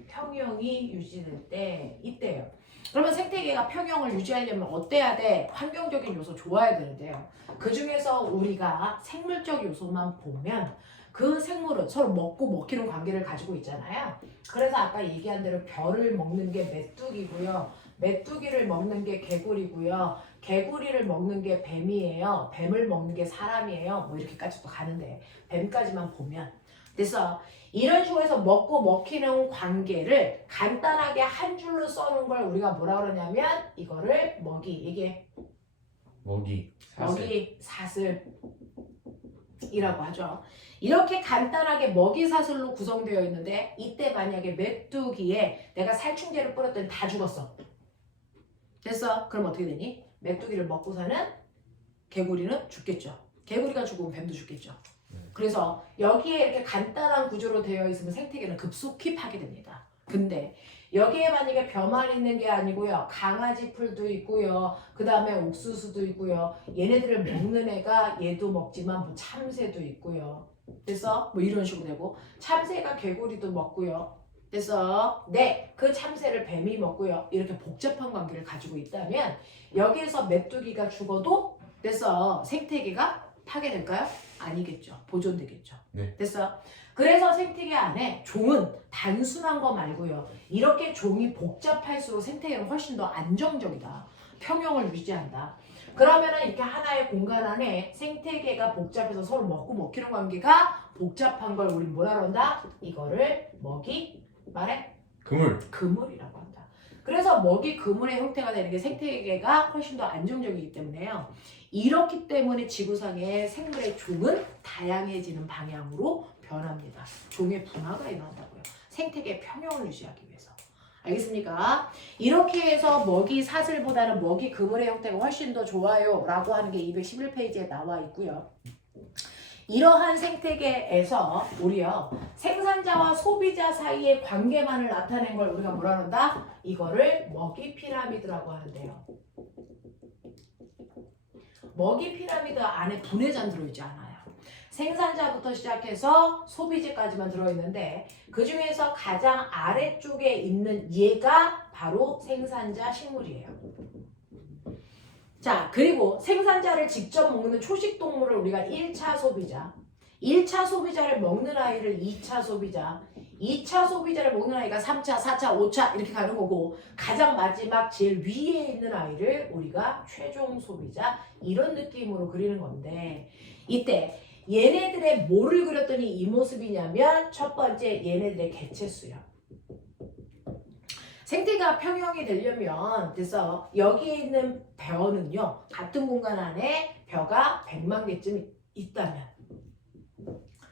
평형이 유지될 때 이때요. 그러면 생태계가 평형을 유지하려면 어때야 돼? 환경적인 요소 좋아야 되는데요. 그 중에서 우리가 생물적 요소만 보면 그 생물은 서로 먹고 먹히는 관계를 가지고 있잖아요. 그래서 아까 얘기한 대로 별을 먹는 게 메뚜기고요. 메뚜기를 먹는 게 개구리고요. 개구리를 먹는 게 뱀이에요. 뱀을 먹는 게 사람이에요. 뭐 이렇게까지 또 가는데 뱀까지만 보면 그래서 이런 식으로 해서 먹고 먹히는 관계를 간단하게 한 줄로 써놓은 걸 우리가 뭐라 그러냐면 이거를 먹이 사슬이라고 하죠. 이렇게 간단하게 먹이 사슬로 구성되어 있는데 이때 만약에 메뚜기에 내가 살충제를 뿌렸더니 다 죽었어. 됐어? 그럼 어떻게 되니? 메뚜기를 먹고 사는 개구리는 죽겠죠. 개구리가 죽으면 뱀도 죽겠죠. 그래서 여기에 이렇게 간단한 구조로 되어 있으면 생태계는 급속히 파괴됩니다. 근데 여기에 만약에 벼만 있는 게 아니고요. 강아지 풀도 있고요. 그 다음에 옥수수도 있고요. 얘네들을 먹는 애가 얘도 먹지만 뭐 참새도 있고요. 그래서 뭐 이런 식으로 되고 참새가 개구리도 먹고요. 그래서 그 참새를 뱀이 먹고요. 이렇게 복잡한 관계를 가지고 있다면 여기에서 메뚜기가 죽어도 그래서 생태계가 파괴될까요? 아니겠죠. 보존되겠죠. 네. 됐어? 그래서 생태계 안에 종은 단순한 거 말고요. 이렇게 종이 복잡할수록 생태계는 훨씬 더 안정적이다. 평형을 유지한다. 그러면은 이렇게 하나의 공간 안에 생태계가 복잡해서 서로 먹고 먹히는 관계가 복잡한 걸 우리 뭐라 그런다? 이거를 말해? 그물이라고 한다. 그래서 먹이 그물의 형태가 되는 게 생태계가 훨씬 더 안정적이기 때문에요. 이렇기 때문에 지구상의 생물의 종은 다양해지는 방향으로 변합니다. 종의 분화가 일어난다고요. 생태계 평형을 유지하기 위해서. 알겠습니까? 이렇게 해서 먹이 사슬보다는 먹이 그물의 형태가 훨씬 더 좋아요 라고 하는 게 211페이지에 나와 있고요. 이러한 생태계에서 우리요 생산자와 소비자 사이의 관계만을 나타낸 걸 우리가 뭐라 그런다? 이거를 먹이 피라미드라고 하는데요. 먹이 피라미드 안에 분해자는 들어있지 않아요. 생산자부터 시작해서 소비재까지만 들어있는데 그 중에서 가장 아래쪽에 있는 얘가 바로 생산자 식물이에요. 자, 그리고 생산자를 직접 먹는 초식 동물을 우리가 1차 소비자, 1차 소비자를 먹는 아이를 2차 소비자, 2차 소비자를 먹는 아이가 3차, 4차, 5차 이렇게 가는 거고 가장 마지막 제일 위에 있는 아이를 우리가 최종 소비자 이런 느낌으로 그리는 건데 이때 얘네들의 뭐를 그렸더니 이 모습이냐면 첫 번째 얘네들의 개체수요. 생태가 평형이 되려면 그래서 여기에 있는 벼는요 같은 공간 안에 벼가 100만 개쯤 있다면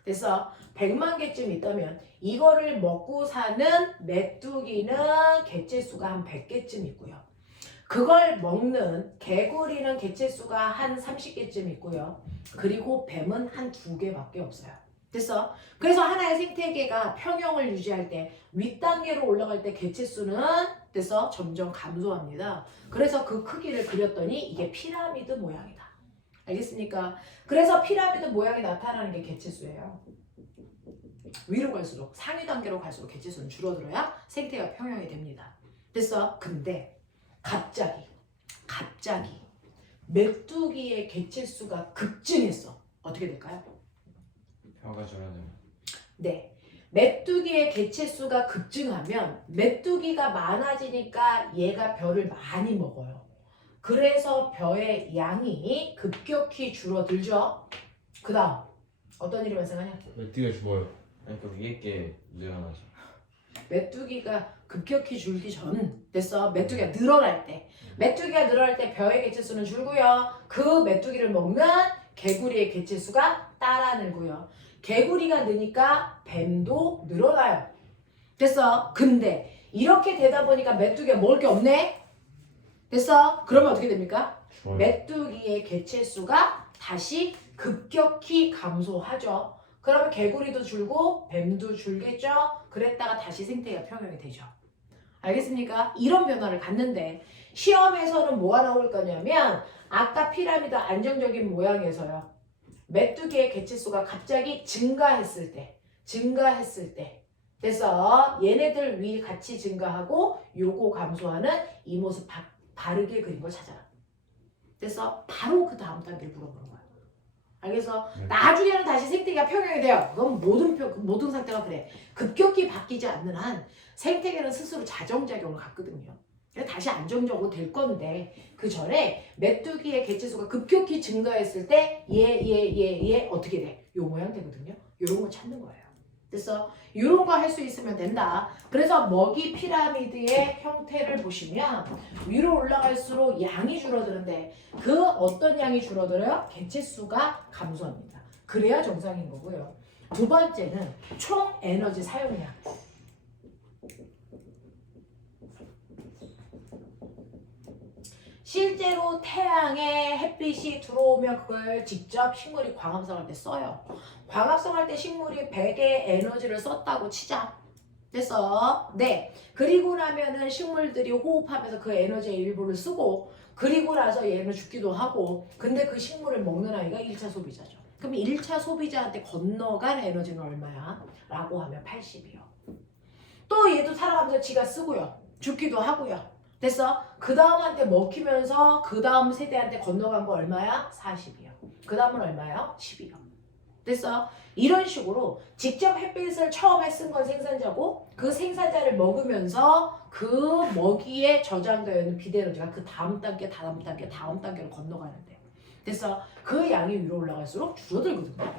그래서 100만 개쯤 있다면 이거를 먹고 사는 메뚜기는 개체수가 한 100개쯤 있고요. 그걸 먹는 개구리는 개체수가 한 30개쯤 있고요. 그리고 뱀은 한 2개밖에 없어요. 됐어? 그래서 하나의 생태계가 평형을 유지할 때 윗단계로 올라갈 때 개체수는 됐어? 점점 감소합니다. 그래서 그 크기를 그렸더니 이게 피라미드 모양이다. 알겠습니까? 그래서 피라미드 모양이 나타나는 게 개체수예요. 위로 갈수록 상위 단계로 갈수록 개체수는 줄어들어야 생태가 평형이 됩니다. 됐어? 근데 갑자기 메뚜기의 개체수가 급증했어. 어떻게 될까요? 벼가 줄어들면 네. 메뚜기의 개체수가 급증하면 메뚜기가 많아지니까 얘가 벼를 많이 먹어요. 그래서 벼의 양이 급격히 줄어들죠. 그 다음 어떤 일이 발생하냐? 메뚜기가 죽어요. 그러니까 위에 게 늘어나죠. 메뚜기가 급격히 줄기 전 됐어. 메뚜기가 늘어날 때 벼의 개체수는 줄고요. 그 메뚜기를 먹는 개구리의 개체수가 따라 늘고요. 개구리가 느니까 뱀도 늘어나요. 됐어. 근데 이렇게 되다 보니까 메뚜기가 먹을 게 없네. 됐어. 그러면 어떻게 됩니까? 죽어요. 메뚜기의 개체수가 다시 급격히 감소하죠. 그러면 개구리도 줄고 뱀도 줄겠죠. 그랬다가 다시 생태계가 평형이 되죠. 알겠습니까? 이런 변화를 갖는데 시험에서는 뭐가 나올 거냐면 아까 피라미드 안정적인 모양에서요. 메뚜기의 개체수가 갑자기 증가했을 때 그래서 얘네들 위 같이 증가하고 요거 감소하는 이 모습 바르게 그린 걸 찾아라. 그래서 바로 그 다음 단계를 물어보는 거야. 알겠어? 네. 나중에는 다시 생태계가 평형이 돼요. 그건 모든 상태가 그래. 급격히 바뀌지 않는 한 생태계는 스스로 자정작용을 갖거든요. 그래서 다시 안정적으로 될 건데 그 전에 메뚜기의 개체수가 급격히 증가했을 때 얘 어떻게 돼? 요 모양 되거든요. 요런 거 찾는 거예요. 그래서 요런 거 할 수 있으면 된다. 그래서 먹이 피라미드의 형태를 보시면 위로 올라갈수록 양이 줄어드는데 그 어떤 양이 줄어들어요? 개체수가 감소합니다. 그래야 정상인 거고요. 두 번째는 총 에너지 사용량. 실제로 태양에 햇빛이 들어오면 그걸 직접 식물이 광합성할 때 써요. 광합성할 때 식물이 100의 에너지를 썼다고 치자. 됐어? 네. 그리고 나면은 식물들이 호흡하면서 그 에너지의 일부를 쓰고 그리고 나서 얘는 죽기도 하고 근데 그 식물을 먹는 아이가 1차 소비자죠. 그럼 1차 소비자한테 건너간 에너지는 얼마야? 라고 하면 80이요. 또 얘도 살아가면서 지가 쓰고요. 죽기도 하고요. 됐어? 그 다음한테 먹히면서 그 다음 세대한테 건너간 거 얼마야? 40이요. 그 다음은 얼마요? 10이요. 됐어? 이런 식으로 직접 햇빛을 처음에 쓴 건 생산자고 그 생산자를 먹으면서 그 먹이에 저장되어 있는 비대에너지가 그 다음 단계로 건너가는데 됐어? 그 양이 위로 올라갈수록 줄어들거든요.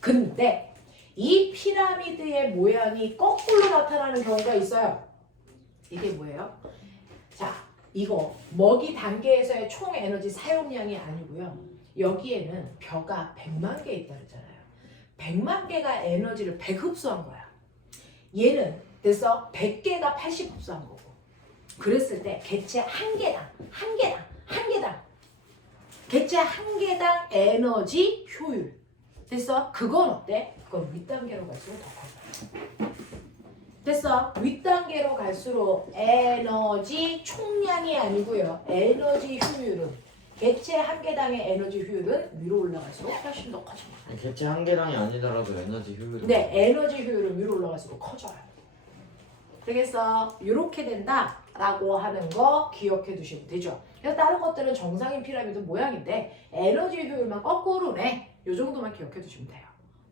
근데 이 피라미드의 모양이 거꾸로 나타나는 경우가 있어요. 이게 뭐예요? 자, 이거 먹이 단계에서의 총 에너지 사용량이 아니고요. 여기에는 벼가 100만 개 있다 그랬잖아요. 100만 개가 에너지를 100 흡수한 거야. 얘는 그래서 100개가 80 흡수한 거고. 그랬을 때 개체 한 개당 개체 한 개당 에너지 효율. 됐어? 그건 어때? 그건 윗단계로 갈수록 더 커져. 됐어? 윗단계로 갈수록 에너지 총량이 아니고요. 에너지 효율은 개체 한 개당의 에너지 효율은 위로 올라갈수록 훨씬 더 커집니다. 개체 한 개당이 아니더라도 에너지 효율이 네, 에너지 효율은 위로 올라갈수록 커져요. 되겠어? 이렇게 된다라고 하는 거 기억해 두시면 되죠. 그래서 다른 것들은 정상인 피라미드 모양인데 에너지 효율만 거꾸로네. 이 정도만 기억해 두시면 돼요.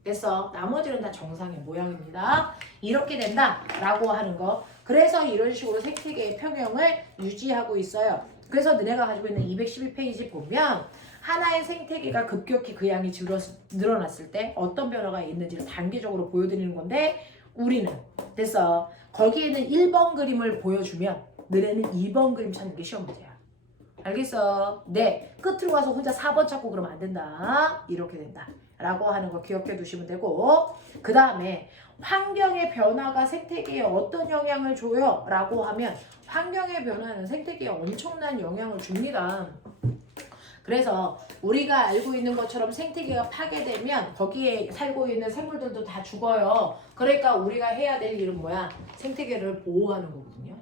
됐어? 나머지는 다 정상의 모양입니다. 이렇게 된다라고 하는 거. 그래서 이런 식으로 생태계의 평형을 유지하고 있어요. 그래서 너네가 가지고 있는 212페이지 보면 하나의 생태계가 급격히 그 양이 늘어났을 때 어떤 변화가 있는지를 단계적으로 보여드리는 건데 우리는 됐어. 거기에는 1번 그림을 보여주면 너네는 2번 그림 찾는 게 시험 문제야. 알겠어? 네. 끝으로 가서 혼자 4번 찾고 그러면 안 된다. 이렇게 된다. 라고 하는 거 기억해 두시면 되고 그 다음에 환경의 변화가 생태계에 어떤 영향을 줘요? 라고 하면 환경의 변화는 생태계에 엄청난 영향을 줍니다. 그래서 우리가 알고 있는 것처럼 생태계가 파괴되면 거기에 살고 있는 생물들도 다 죽어요. 그러니까 우리가 해야 될 일은 뭐야? 생태계를 보호하는 거거든요.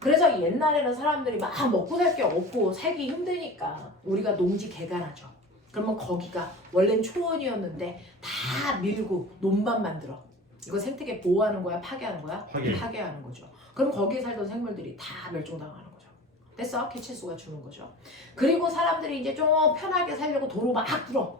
그래서 옛날에는 사람들이 막 먹고 살 게 없고 살기 힘드니까 우리가 농지 개간하죠. 그러면 거기가 원래는 초원이었는데 다 밀고 논만 만들어. 이거 생태계 보호하는 거야? 파괴하는 거야? 파괴하는 거죠. 그럼 거기에 살던 생물들이 다 멸종당하는 거죠. 됐어? 개체수가 주는 거죠. 그리고 사람들이 이제 좀 편하게 살려고 도로 막 들어.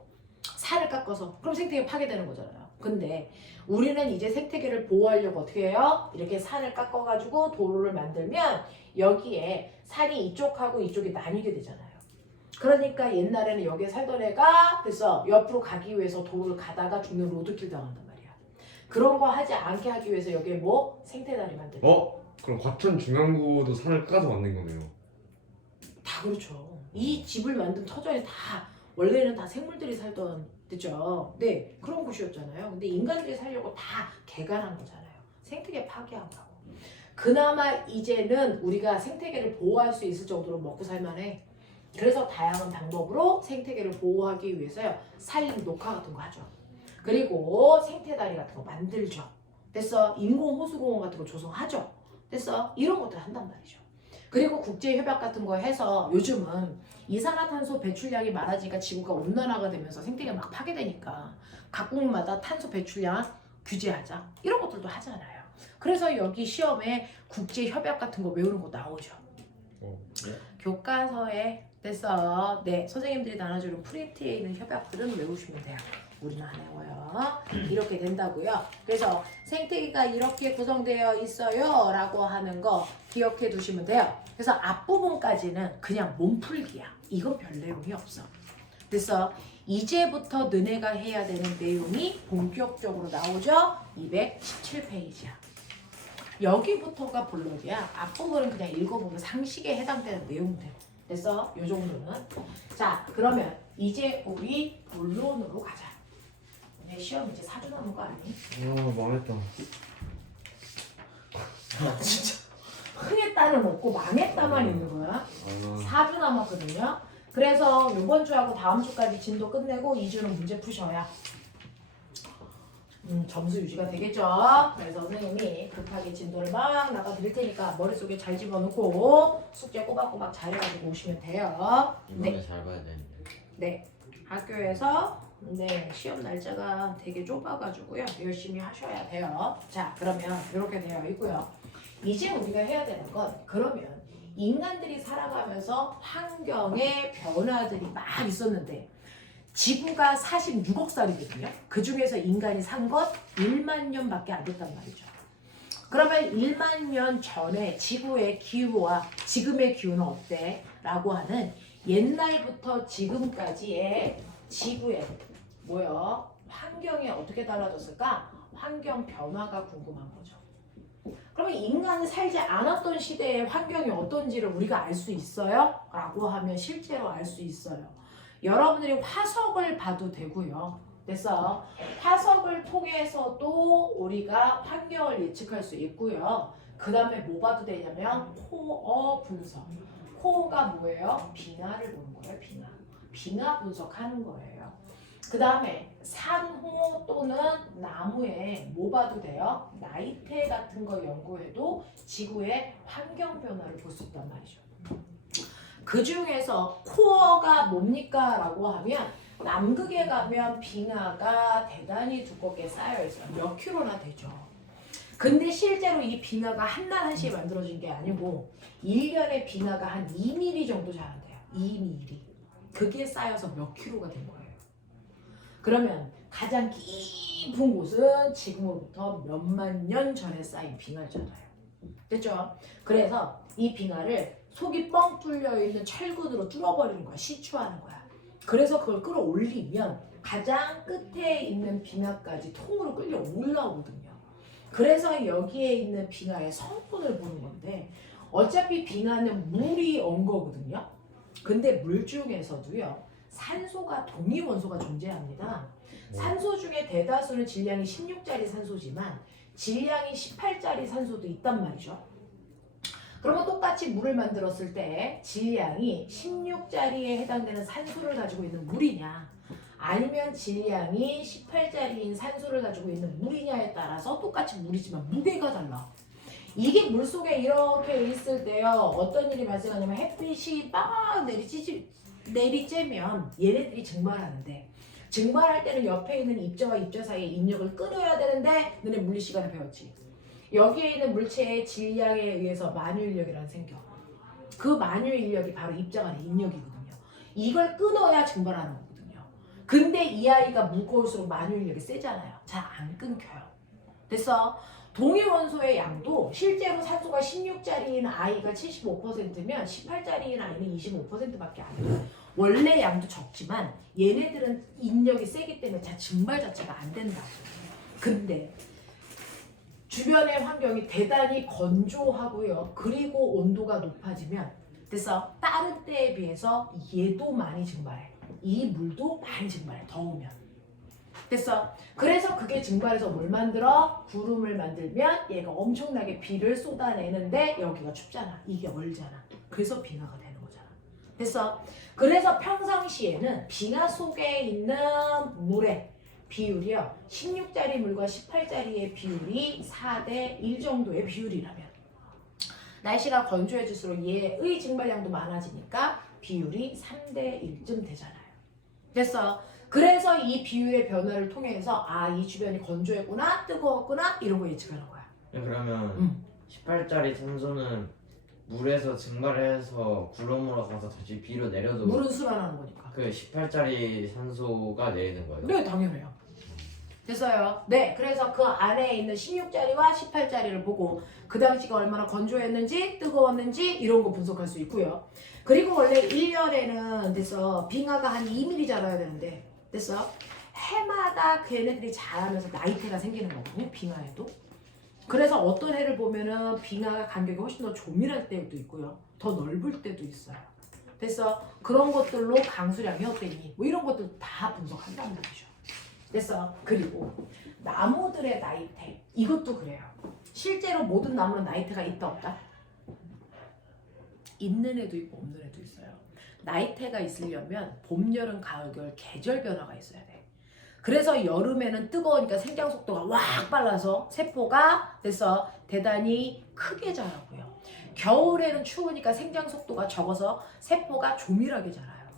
산을 깎아서. 그럼 생태계 파괴되는 거잖아요. 근데 우리는 이제 생태계를 보호하려고 어떻게 해요? 이렇게 산을 깎아가지고 도로를 만들면 여기에 산이 이쪽하고 이쪽이 나뉘게 되잖아요. 그러니까 옛날에는 여기에 살던 애가 그래서 옆으로 가기 위해서 도로를 가다가 죽는 로드킬 당한단 말이야. 그런 거 하지 않게 하기 위해서 여기에 뭐 생태다리 만들고. 그럼 과천 중앙구도 산을 까서 만든 거네요. 다 그렇죠. 이 집을 만든 터전이 다 원래는 다 생물들이 살던 데죠. 네, 그런 곳이었잖아요. 근데 인간들이 살려고 다 개간한 거잖아요. 생태계 파괴한 거고. 그나마 이제는 우리가 생태계를 보호할 수 있을 정도로 먹고 살만해. 그래서 다양한 방법으로 생태계를 보호하기 위해서요. 산림 녹화 같은 거 하죠. 그리고 생태다리 같은 거 만들죠. 됐어? 인공호수공원 같은 거 조성하죠. 됐어? 이런 것들 한단 말이죠. 그리고 국제협약 같은 거 해서 요즘은 이산화탄소 배출량이 많아지니까 지구가 온난화가 되면서 생태계가 막 파괴되니까 각국마다 탄소 배출량 규제하자. 이런 것들도 하잖아요. 그래서 여기 시험에 국제협약 같은 거 외우는 거 나오죠. 네? 교과서에 됐어. 네, 선생님들이 나눠주는 프린트에 있는 협약들은 외우시면 돼요. 우리는 안 외워요. 이렇게 된다고요. 그래서 생태계가 이렇게 구성되어 있어요 라고 하는 거 기억해 두시면 돼요. 그래서 앞부분까지는 그냥 몸풀기야. 이건 별 내용이 없어. 그래서 이제부터 너네가 해야 되는 내용이 본격적으로 나오죠. 217페이지야. 여기부터가 본론이야. 앞부분은 그냥 읽어보면 상식에 해당되는 내용들. 그래서 이 정도는. 자, 그러면 이제 우리 본론으로 가자. 내 시험 이제 4주 남은 거 아니? 망했다. 진짜 흥했다는 없고 망했다만 있는 거야. 4주 남았거든요. 그래서 이번 주하고 다음 주까지 진도 끝내고 2주는 문제 푸셔야 점수 유지가 되겠죠. 그래서 선생님이 급하게 진도를 막 나가 드릴 테니까 머릿속에 잘 집어넣고 숙제 꼬박꼬박 잘해가지고 오시면 돼요. 이번에 잘 봐야 되는데. 네. 학교에서 시험 날짜가 되게 좁아가지고요. 열심히 하셔야 돼요. 자, 그러면 이렇게 되어 있고요. 이제 우리가 해야 되는 건 그러면 인간들이 살아가면서 환경의 변화들이 막 있었는데 지구가 46억 살이거든요. 그 중에서 인간이 산 것 1만 년밖에 안 됐단 말이죠. 그러면 1만 년 전에 지구의 기후와 지금의 기후는 어때? 라고 하는 옛날부터 지금까지의 지구의 환경이 어떻게 달라졌을까? 환경 변화가 궁금한 거죠. 그러면 인간이 살지 않았던 시대의 환경이 어떤지를 우리가 알 수 있어요? 라고 하면 실제로 알 수 있어요. 여러분들이 화석을 봐도 되고요. 됐어? 화석을 통해서도 우리가 환경을 예측할 수 있고요. 그 다음에 뭐 봐도 되냐면 코어 분석. 코어가 뭐예요? 빙하를 보는 거예요. 빙하 분석하는 거예요. 그 다음에 산호 또는 나무에 뭐 봐도 돼요? 나이테 같은 거 연구해도 지구의 환경 변화를 볼 수 있단 말이죠. 그 중에서 코어가 뭡니까? 라고 하면 남극에 가면 빙하가 대단히 두껍게 쌓여있어요. 몇 킬로나 되죠. 근데 실제로 이 빙하가 한날 한시에 만들어진 게 아니고 1년에 빙하가 한 2mm 정도 자란대요. 2mm. 그게 쌓여서 몇 킬로가 된 거예요. 그러면 가장 깊은 곳은 지금으로부터 몇만 년 전에 쌓인 빙하잖아요. 됐죠? 그래서 이 빙하를 속이 뻥 뚫려 있는 철근으로 뚫어버리는 거야. 시추하는 거야. 그래서 그걸 끌어올리면 가장 끝에 있는 빙하까지 통으로 끌려 올라오거든요. 그래서 여기에 있는 빙하의 성분을 보는 건데 어차피 빙하는 물이 온 거거든요. 근데 물 중에서도요. 산소가 독립원소가 존재합니다. 산소 중에 대다수는 질량이 16짜리 산소지만 질량이 18짜리 산소도 있단 말이죠. 그러면 똑같이 물을 만들었을 때 질량이 16짜리에 해당되는 산소를 가지고 있는 물이냐 아니면 질량이 18짜리인 산소를 가지고 있는 물이냐에 따라서 똑같이 물이지만 무게가 달라. 이게 물속에 이렇게 있을 때요. 어떤 일이 발생하냐면 햇빛이 막 내리쬐면 얘네들이 증발하는데 증발할 때는 옆에 있는 입자와 입자 사이의 인력을 끊어야 되는데 너네 물리 시간에 배웠지. 여기에 있는 물체의 질량에 의해서 만유인력이라는 생겨. 그 만유인력이 바로 입자 간의 인력이거든요. 이걸 끊어야 증발하는 거거든요. 근데 이 아이가 무거울수록 만유인력이 세잖아요. 잘 안 끊겨요. 됐어? 동일 원소의 양도 실제로 산소가 16짜리인 아이가 75%면 18짜리인 아이는 25%밖에 안 돼요. 원래 양도 적지만 얘네들은 인력이 세기 때문에 증발 자체가 안 된다고. 근데 주변의 환경이 대단히 건조하고요. 그리고 온도가 높아지면 됐어? 다른 때에 비해서 얘도 많이 증발해. 이 물도 많이 증발해. 더우면. 됐어? 그래서 그게 증발해서 뭘 만들어? 구름을 만들면 얘가 엄청나게 비를 쏟아내는데 여기가 춥잖아. 이게 얼잖아. 그래서 빙하가 되는 거잖아. 됐어? 그래서 평상시에는 빙하 속에 있는 물의 비율이요. 16짜리 물과 18짜리의 비율이 4대 1 정도의 비율이라면 날씨가 건조해질수록 얘의 증발량도 많아지니까 비율이 3대 1쯤 되잖아요. 됐어? 그래서 이 비율의 변화를 통해서 아, 이 주변이 건조했구나, 뜨거웠구나 이런 거 예측하는 거야. 그러면 18짜리 산소는 물에서 증발해서 구름으로 가서 다시 비로 내려도 물은 순환하는 거니까. 그 18짜리 산소가 내리는 거예요? 네, 당연해요. 됐어요. 네, 그래서 그 안에 있는 16짜리와 18짜리를 보고 그 당시가 얼마나 건조했는지 뜨거웠는지 이런 거 분석할 수 있고요. 그리고 원래 1년에는 됐어 빙하가 한 2mm 자라야 되는데 됐어 해마다 걔네들이 자라면서 나이테가 생기는 거거든요. 빙하에도. 그래서 어떤 해를 보면은 빙하 간격이 훨씬 더 조밀할 때도 있고요. 더 넓을 때도 있어요. 됐어? 그런 것들로 강수량이 어땠니? 뭐 이런 것들 다 분석한다는 말이죠. 됐어? 그리고 나무들의 나이테 이것도 그래요. 실제로 모든 나무는 나이테가 있다 없다? 있는 애도 있고 없는 애도 있어요. 나이테가 있으려면 봄, 여름, 가을, 겨울 계절 변화가 있어야 돼. 그래서 여름에는 뜨거우니까 생장 속도가 확 빨라서 세포가 됐어 대단히 크게 자라고요. 겨울에는 추우니까 생장 속도가 적어서 세포가 조밀하게 자라요.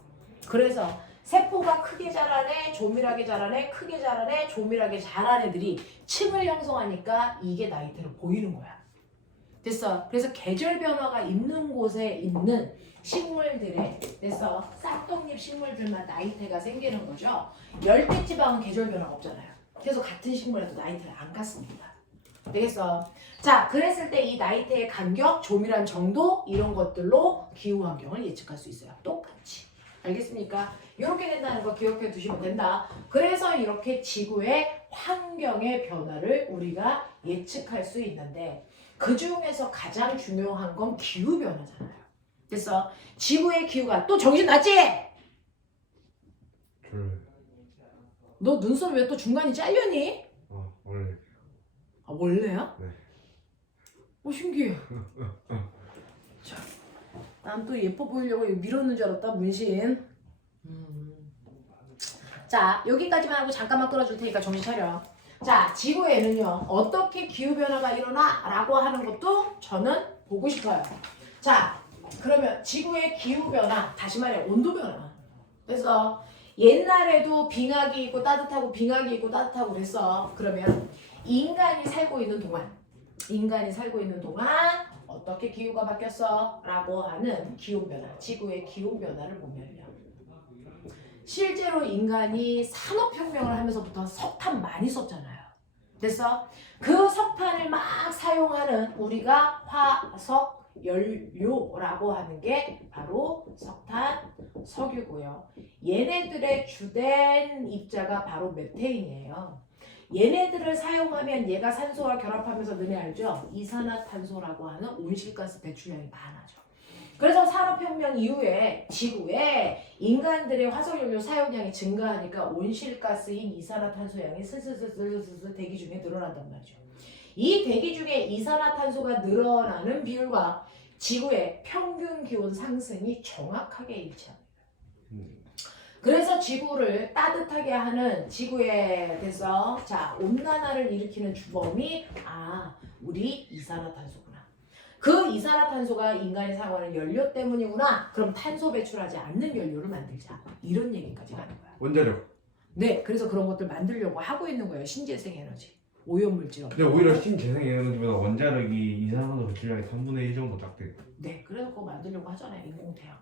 그래서 세포가 크게 자라네, 조밀하게 자라네, 크게 자라네, 조밀하게 자란 애들이 층을 형성하니까 이게 나이테로 보이는 거야. 됐어. 그래서 계절 변화가 있는 곳에 있는 식물들의 됐어 싹둑잎 식물들만 나이테가 생기는 거죠. 열대지방은 계절 변화가 없잖아요. 그래서 같은 식물에도 나이테를 안 갖습니다. 되겠어? 자, 그랬을 때 이 나이테의 간격, 조밀한 정도 이런 것들로 기후 환경을 예측할 수 있어요. 똑같이. 알겠습니까? 이렇게 된다는 거 기억해 두시면 된다. 그래서 이렇게 지구의 환경의 변화를 우리가 예측할 수 있는데 그 중에서 가장 중요한 건 기후 변화잖아요. 됐어? 지구의 기후가 또 정신 났지? 졸려요. 너 눈썹 왜 또 중간이 잘렸니? 원래. 아, 원래야? 네. 신기해. 자, 난 또 예뻐 보이려고 밀었는 줄 알았다, 문신. 자, 여기까지만 하고 잠깐만 끌어줄 테니까 정신 차려. 자, 지구에는요, 어떻게 기후변화가 일어나? 라고 하는 것도 저는 보고 싶어요. 자, 그러면 지구의 기후변화, 다시 말해, 온도변화. 그래서 옛날에도 빙하기 있고 따뜻하고 빙하기 있고 따뜻하고 그랬어. 그러면 인간이 살고 있는 동안 어떻게 기후가 바뀌었어? 라고 하는 기온변화, 지구의 기온변화를 보면요. 실제로 인간이 산업혁명을 하면서부터 석탄 많이 썼잖아요. 됐어? 그 석탄을 막 사용하는 우리가 화석 연료라고 하는 게 바로 석탄, 석유고요. 얘네들의 주된 입자가 바로 메테인이에요. 얘네들을 사용하면 얘가 산소와 결합하면서 너네 알죠? 이산화탄소라고 하는 온실가스 배출량이 많아져. 그래서 산업혁명 이후에 지구에 인간들의 화석연료 사용량이 증가하니까 온실가스인 이산화탄소량이 슬슬슬슬 대기 중에 늘어난단 말이죠. 이 대기 중에 이산화탄소가 늘어나는 비율과 지구의 평균 기온 상승이 정확하게 일치합니다. 그래서 지구를 따뜻하게 하는 지구에 대해서 자 온난화를 일으키는 주범이 우리 이산화탄소구나. 그 이산화탄소가 인간이 사용하는 연료 때문이구나. 그럼 탄소 배출하지 않는 연료를 만들자. 이런 얘기까지 가는 거야. 원자력. 네, 그래서 그런 것들 만들려고 하고 있는 거예요. 신재생 에너지, 오염물질. 근데 오히려 신재생 에너지보다 원자력이 이산화탄소 배출량이 3분의 1 정도 작대요. 네, 그래서 그거 만들려고 하잖아요. 인공태양.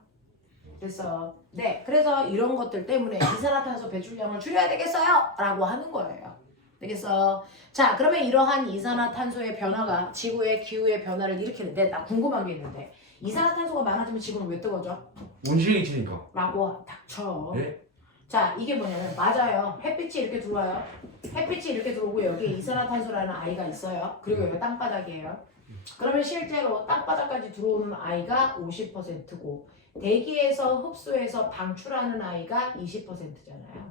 됐어. 네, 그래서 이런 것들 때문에 이산화탄소 배출량을 줄여야 되겠어요? 라고 하는 거예요. 되겠어? 자, 그러면 이러한 이산화탄소의 변화가 지구의 기후의 변화를 일으키는데 나 궁금한 게 있는데 이산화탄소가 많아지면 지구는 왜 뜨거워져? 온실이 있으니까. 라고 닥쳐. 네? 자, 이게 뭐냐면 맞아요. 햇빛이 이렇게 들어와요. 햇빛이 이렇게 들어오고 여기에 이산화탄소라는 아이가 있어요. 그리고 여기 땅바닥이에요. 그러면 실제로 땅바닥까지 들어오는 아이가 50%고 대기에서 흡수해서 방출하는 아이가 20%잖아요.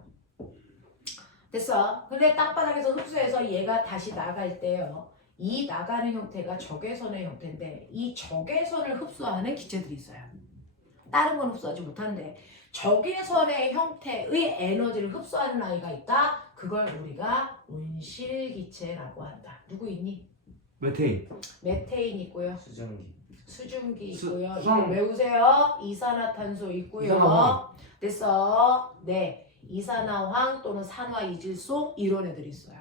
됐어. 근데 땅바닥에서 흡수해서 얘가 다시 나갈 때요. 이 나가는 형태가 적외선의 형태인데 이 적외선을 흡수하는 기체들이 있어요. 다른 건 흡수하지 못하는데 적외선의 형태의 에너지를 흡수하는 아이가 있다. 그걸 우리가 온실기체라고 한다. 누구 있니? 메테인. 메테인 있고요. 수증기. 수증기 수- 있고요. 이거 수성. 외우세요. 이산화탄소 있고요. 이산화황. 됐어. 네. 이산화황 또는 산화이질소 이런 애들이 있어요.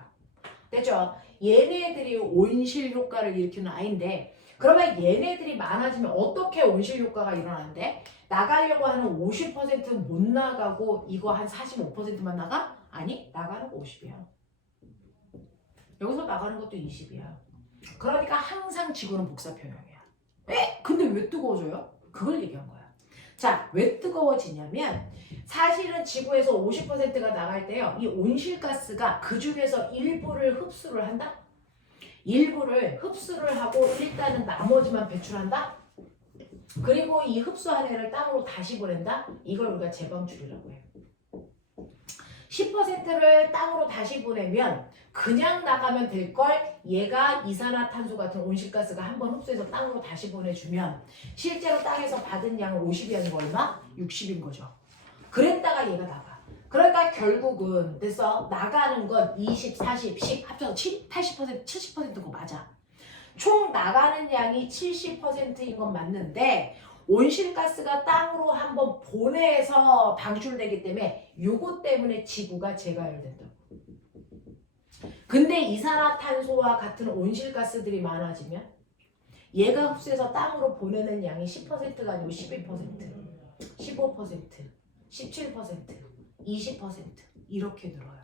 됐죠? 얘네들이 온실 효과를 일으키는 아이인데 그러면 얘네들이 많아지면 어떻게 온실 효과가 일어나는데? 나가려고 하는 50%는 못 나가고 이거 한 45%만 나가? 아니, 나가는 거 50이야. 여기서 나가는 것도 20이야. 그러니까 항상 지구는 복사평형이야. 에? 근데 왜 뜨거워져요? 그걸 얘기한 거야. 자, 왜 뜨거워지냐면 사실은 지구에서 50%가 나갈 때요. 이 온실가스가 그 중에서 일부를 흡수를 한다? 일부를 흡수를 하고 일단은 나머지만 배출한다? 그리고 이 흡수한 애를 땅으로 다시 보낸다? 이걸 우리가 재방출이라고 해요. 10%를 땅으로 다시 보내면 그냥 나가면 될걸 얘가 이산화탄소 같은 온실가스가 한번 흡수해서 땅으로 다시 보내주면 실제로 땅에서 받은 양은 50이 아니고 얼마? 60인 거죠. 그랬다가 얘가 나가. 그러니까 결국은 됐어? 나가는 건 20, 40, 10 합쳐서 80%, 70%인 거 맞아. 총 나가는 양이 70%인 건 맞는데 온실가스가 땅으로 한번 보내서 방출되기 때문에 요거 때문에 지구가 재가열된다고. 근데 이산화탄소와 같은 온실가스들이 많아지면 얘가 흡수해서 땅으로 보내는 양이 10%가 아니고 12%, 15%, 17%, 20% 이렇게 늘어요.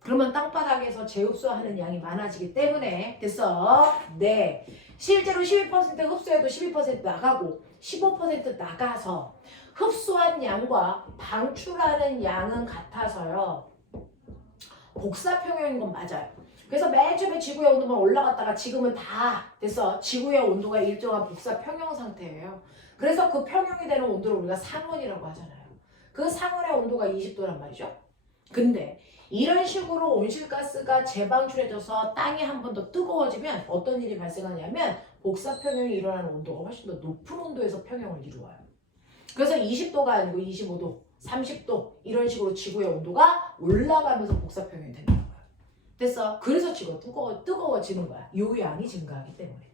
그러면 땅바닥에서 재흡수하는 양이 많아지기 때문에 됐어? 네. 실제로 12% 흡수해도 12% 나가고 15% 나가서 흡수한 양과 방출하는 양은 같아서요. 복사평형인 건 맞아요. 그래서 맨 처음에 지구의 온도만 올라갔다가 지금은 다 됐어. 지구의 온도가 일정한 복사평형 상태예요. 그래서 그 평형이 되는 온도를 우리가 상온이라고 하잖아요. 그 상온의 온도가 20도란 말이죠. 근데 이런 식으로 온실가스가 재방출해져서 땅이 한 번 더 뜨거워지면 어떤 일이 발생하냐면 복사평형이 일어나는 온도가 훨씬 더 높은 온도에서 평형을 이루어요. 그래서 20도가 아니고 25도, 30도 이런 식으로 지구의 온도가 올라가면서 복사평형이 된다는 거야. 됐어? 그래서 지구가 뜨거워지는 거야. 요 양이 증가하기 때문에.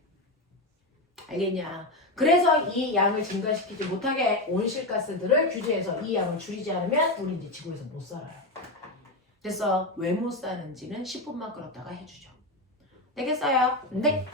알겠냐? 그래서 이 양을 증가시키지 못하게 온실가스들을 규제해서 이 양을 줄이지 않으면 우리 이제 지구에서 못 살아요. 그래서 왜 못 사는지는 10분만 끌었다가 해주죠. 되겠어요? 네.